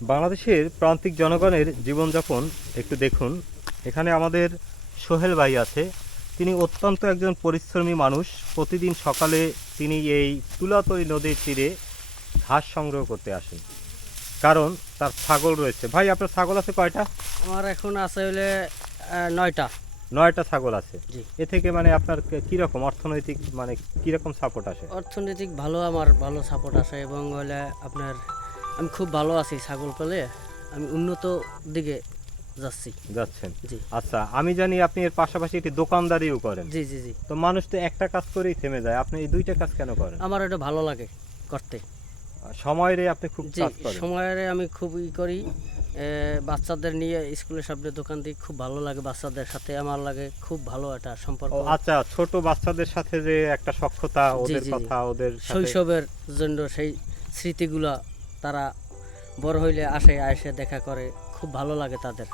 বাংলাদেশের প্রান্তিক জনগণের জীবনযাপন একটু দেখুন। এখানে আমাদের সোহেল ভাই আছে। তিনি অত্যন্ত একজন পরিশ্রমী মানুষ। প্রতিদিন সকালে তিনি এই তুলাতলি নদীর তীরে ঘাস সংগ্রহ করতে আসেন, কারণ তার ছাগল রয়েছে। ভাই, আপনার ছাগল আছে কয়টা? আমার এখন আছে হলে 9টা। 9টা ছাগল আছে। জি। এ থেকে মানে আপনার কীরকম অর্থনৈতিক মানে কীরকম সাপোর্ট আসে? অর্থনৈতিক ভালো, আমার ভালো সাপোর্ট আসে এবং হলে আপনার আমি খুব ভালো আছি ছাগল পেলে, আমি উন্নত দিকে যাচ্ছি। যাচ্ছেন? জি আচ্ছা, আমি জানি আপনি এর পাশাপাশি একটি দোকানদারিও করেন। জি জি জি তো মানুষ তো একটা কাজ করেই থেমে যায়, আপনি এই দুইটা কাজ কেন করেন? আমার এটা ভালো লাগে করতে। সময়ের আপনি খুব জি, কাজ করেন। সময়ের আমি খুব করি। বাচ্চাদের নিয়ে স্কুলের সামনে দোকান দিই, খুব ভালো লাগে। বাচ্চাদের সাথে আমার লাগে খুব ভালো একটা সম্পর্ক। ও আচ্ছা, ছোট বাচ্চাদের সাথে যে একটা সখ্যতা, জি ওদের জি জি কথা, ওদের সাথে শৈশবের জন্য সেই স্মৃতিগুলা তারা বড় হইলে আসে, দেখা করে, খুব ভালো লাগে তাদের।